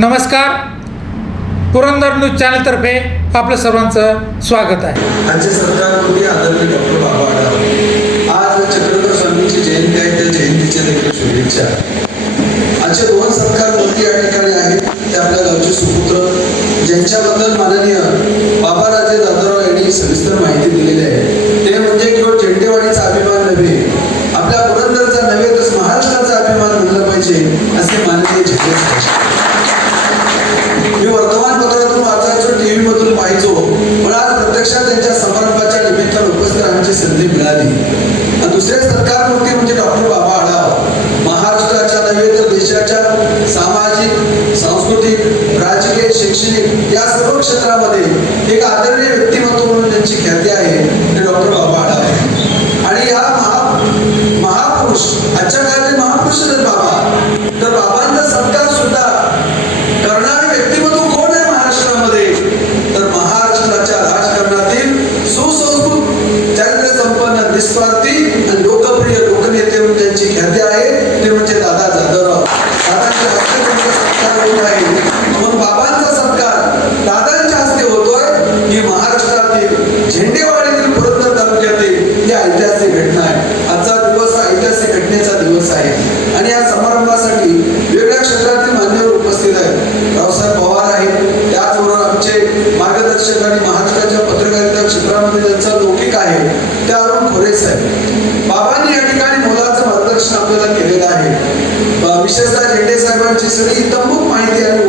नमस्कार. पुरंदर न्यूज चॅनलतर्फे आपलं सर्वांचं स्वागत आहे. आजचे सरकारमध्ये आदरणीय डॉक्टर बाबा आढाव. आज चक्रधर स्वामींची जयंती आहे. त्या जयंतीच्या देखील शुभेच्छा. आजचे दोन सरकार मंत्री या ठिकाणी आहेत ते आपल्या गावचे सुपुत्र. ज्यांच्याबद्दल माननीय बाबा राजे दादाराव यांनी सविस्तर माहिती दिलेली आहे. ते म्हणजे de చేశాడు ఈ తప్పు మాహితి అని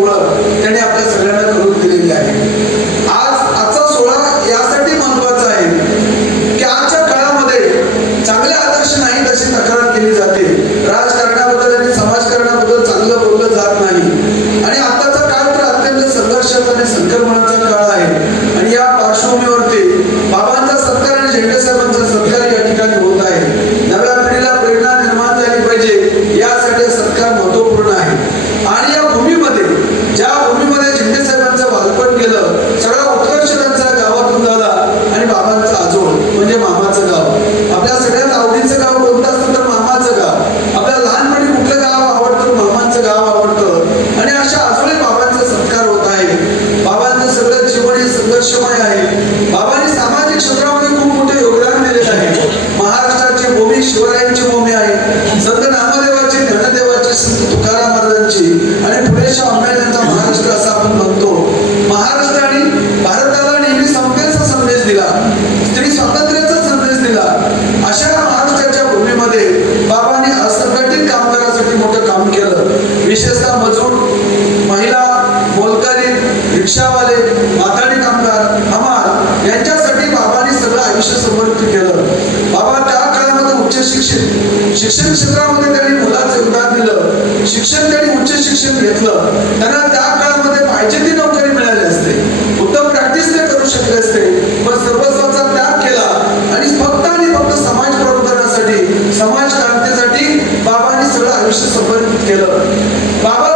रिक्षावाले माथाडी कामगार हमाल यांच्यासाठी बाबांनी सगळं आयुष्य समर्पित केलं. बाबा त्या काळामध्ये उच्च शिक्षित शिक्षण क्षेत्रामध्ये त्यांनी मुलाचं योगदान दिलं. शिक्षण त्यांनी उच्च शिक्षण घेतलं. त्यांना त्या काळामध्ये पाहिजे ती नोकरी मिळाली असते. उत्तम प्रॅक्टिस ते करू शकले असते. पण सर्वस्वाचा त्याग केला आणि फक्त आणि फक्त समाज प्रवर्तनासाठी समाज क्रांतीसाठी बाबांनी सगळं आयुष्य समर्पित केलं. बाबा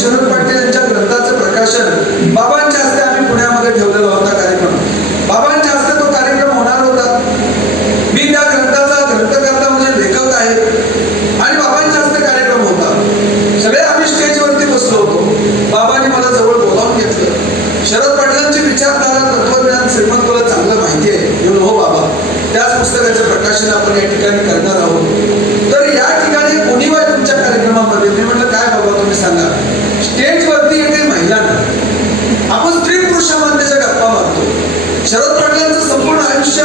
I'm sorry. शरद पाटलांचं संपूर्ण आयुष्य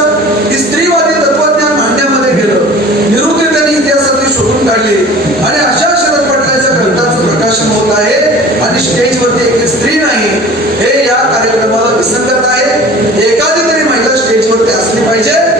ही स्त्रीवादी तत्वज्ञान मांडण्यामध्ये गेलं. निरुक्ती त्यांनी इतिहासातील शोधून काढली. आणि अशा शरद पाटलांच्या ग्रंथाचं प्रकाशन होत आहे आणि स्टेजवरती एक स्त्री नाही हे या कार्यक्रमाला विसंगत आहे. एखादी तरी महिला स्टेजवरती असली पाहिजे.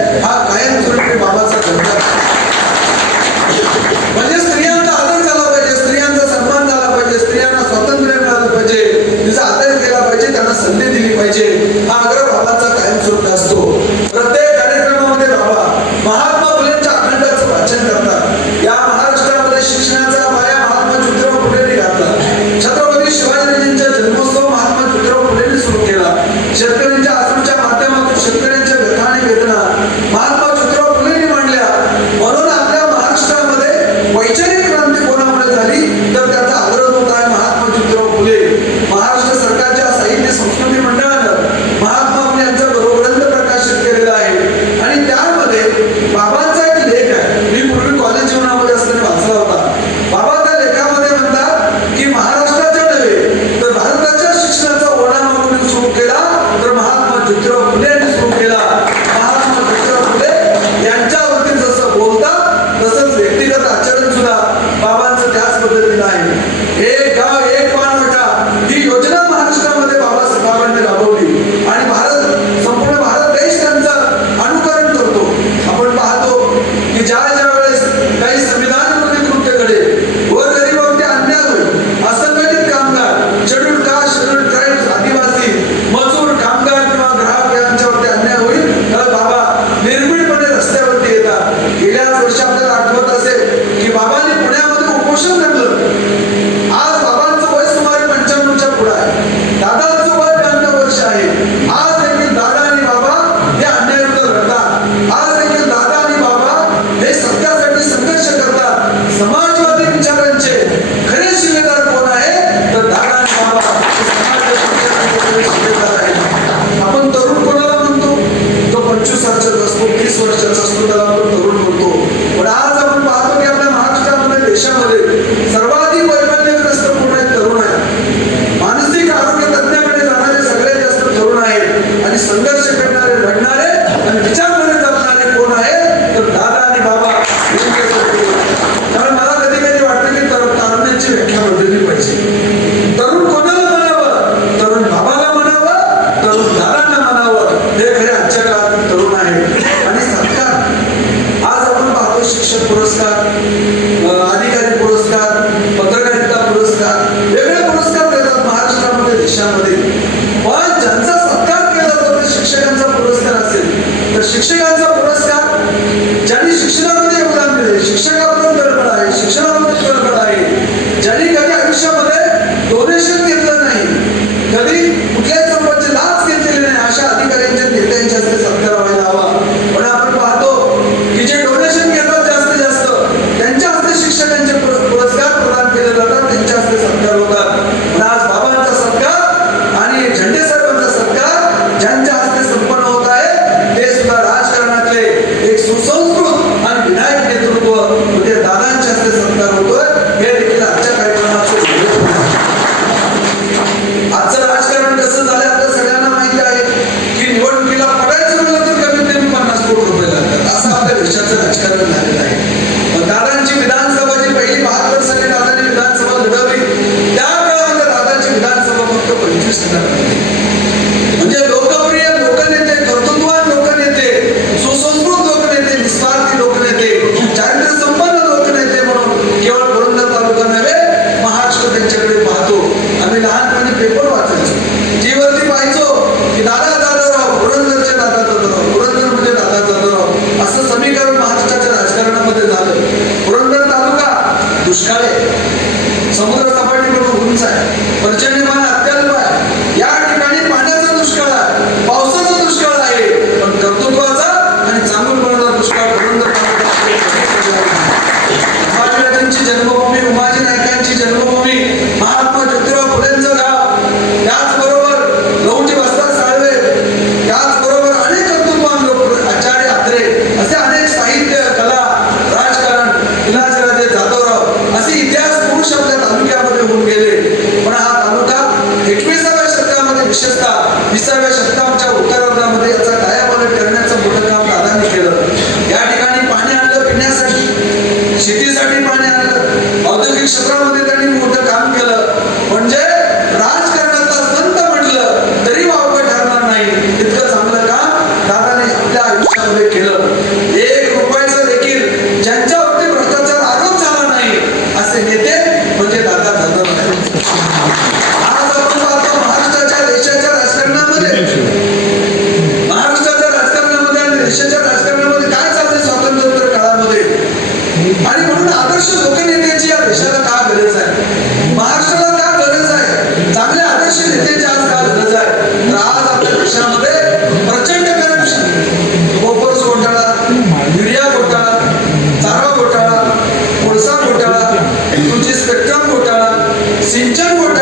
Christian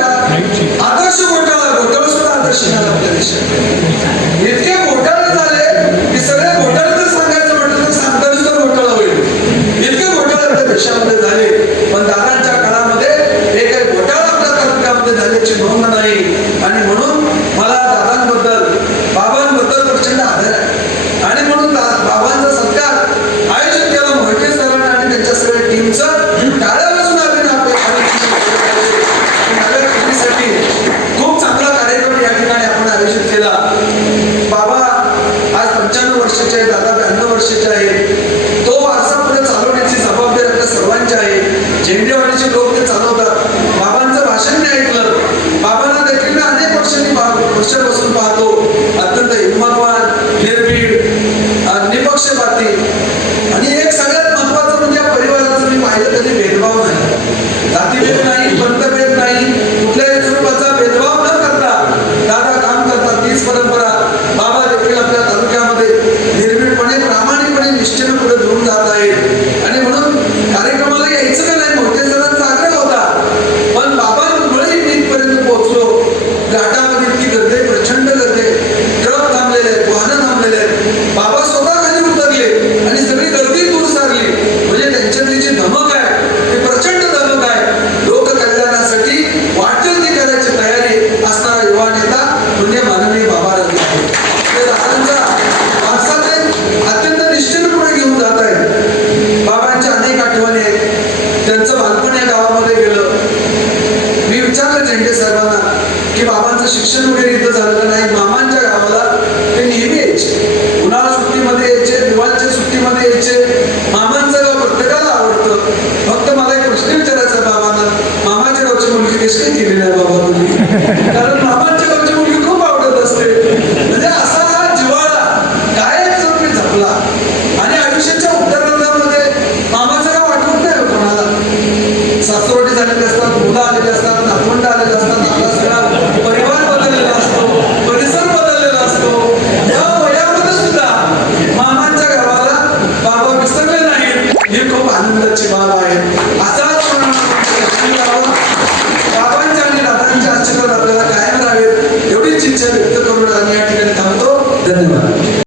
Yeah.